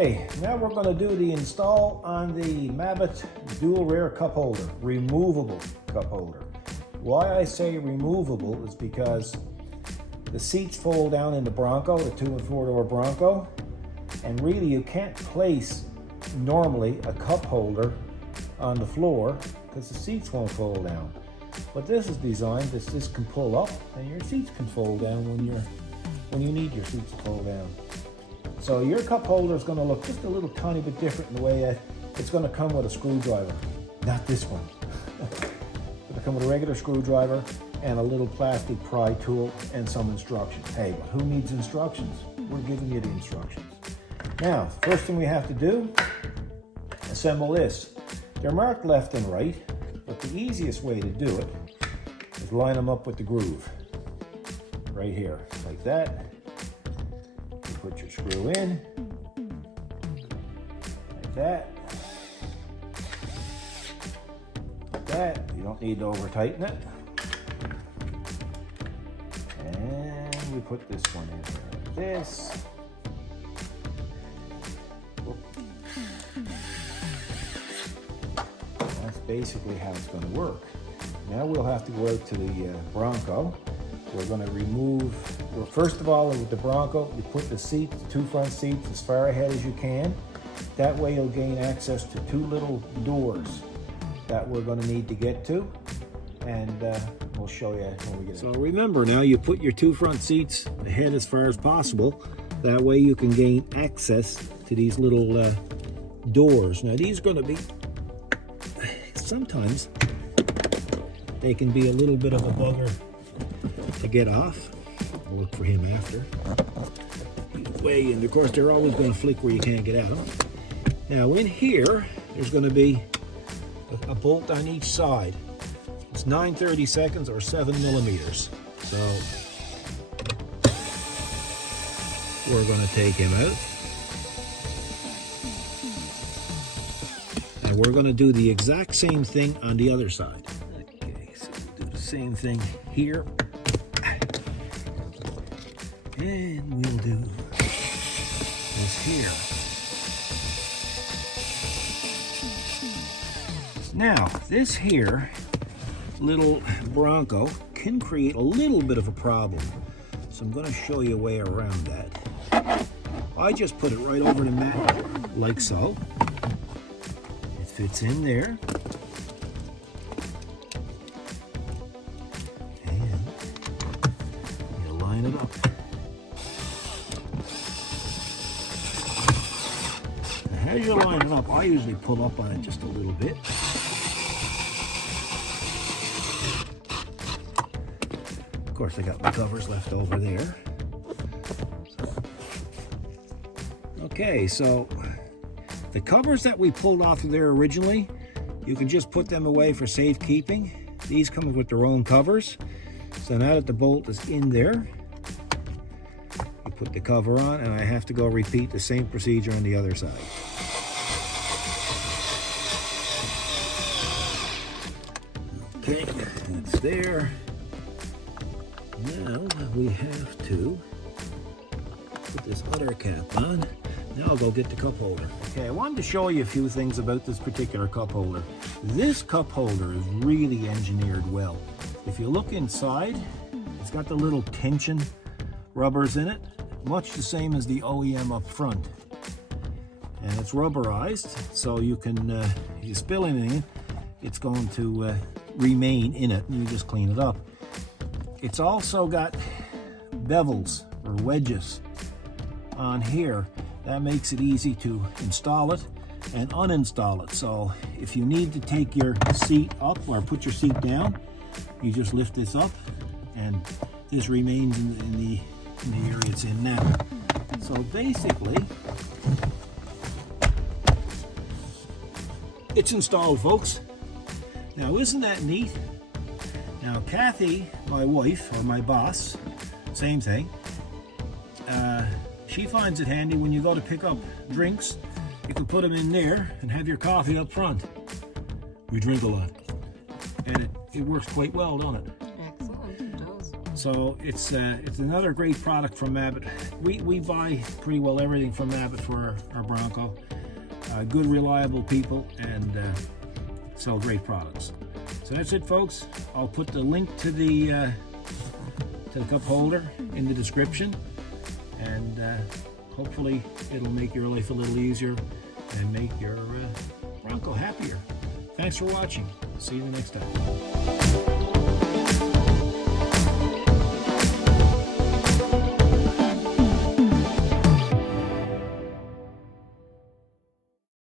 Okay, now we're going to do the install on the Mabit dual rear cup holder, removable cup holder. Why I say removable is because the seats fold down in the Bronco, the 2 and 4 door Bronco, and really you can't place normally a cup holder on the floor because the seats won't fold down. But this is designed that this can pull up and your seats can fold down when you need your seats to fold down. So your cup holder is going to look just a little tiny bit different in the way that it's going to come with a screwdriver. Not this one. It's going to come with a regular screwdriver and a little plastic pry tool and some instructions. Hey, but who needs instructions? We're giving you the instructions. Now, first thing we have to do, assemble this. They're marked left and right, but the easiest way to do it is line them up with the groove. Right here, like that. You put your screw in, like that. Like that. You don't need to over tighten it. And we put this one in like this. That's basically how it's going to work. Now we'll have to go out to the Bronco. We're going to remove, well, first of all, with the Bronco, you put the seat, the 2 front seats as far ahead as you can. That way you'll gain access to 2 little doors that we're going to need to get to. And we'll show you when we get it. So remember now, you put your 2 front seats ahead as far as possible. That way you can gain access to these little doors. Now these are going to be, sometimes they can be a little bit of a bugger to get off. I'll look for him after. Way in, of course, they're always going to flick where you can't get at them. Now in here, there's going to be a bolt on each side. It's 9/32 or 7 millimeters. So we're going to take him out. And we're going to do the exact same thing on the other side. Okay, so we'll do the same thing here. And we'll do this here. Now, this here little Bronco can create a little bit of a problem. So I'm going to show you a way around that. I just put it right over the mat, like so. It fits in there. And you line it up. As you line it up, I usually pull up on it just a little bit. Of course, I got my covers left over there. Okay, so the covers that we pulled off of there originally, you can just put them away for safekeeping. These come with their own covers. So now that the bolt is in there, you put the cover on, and I have to go repeat the same procedure on the other side. Okay, that's there. Now we have to put this other cap on. Now I'll go get the cup holder. Okay, I wanted to show you a few things about this particular cup holder. This cup holder is really engineered well. If you look inside, it's got the little tension rubbers in it, much the same as the OEM up front. And it's rubberized, so you can, if you spill anything, it's going to remain in it, and you just clean it up. It's also got bevels or wedges on here. That makes it easy to install it and uninstall it. So if you need to take your seat up or put your seat down, you just lift this up and this remains in the area it's in now. So basically, it's installed, folks. Now, isn't that neat? Now, Kathy, my wife, or my boss, same thing, she finds it handy when you go to pick up drinks. You can put them in there and have your coffee up front. We drink a lot. And it works quite well, doesn't it? Excellent, it does. So it's another great product from Mabit. We buy pretty well everything from Mabit for our Bronco. Good, reliable people, and sell great products. So that's it, folks. I'll put the link to the cup holder in the description, and hopefully it'll make your life a little easier and make your Bronco happier. Thanks for watching. See you the next time.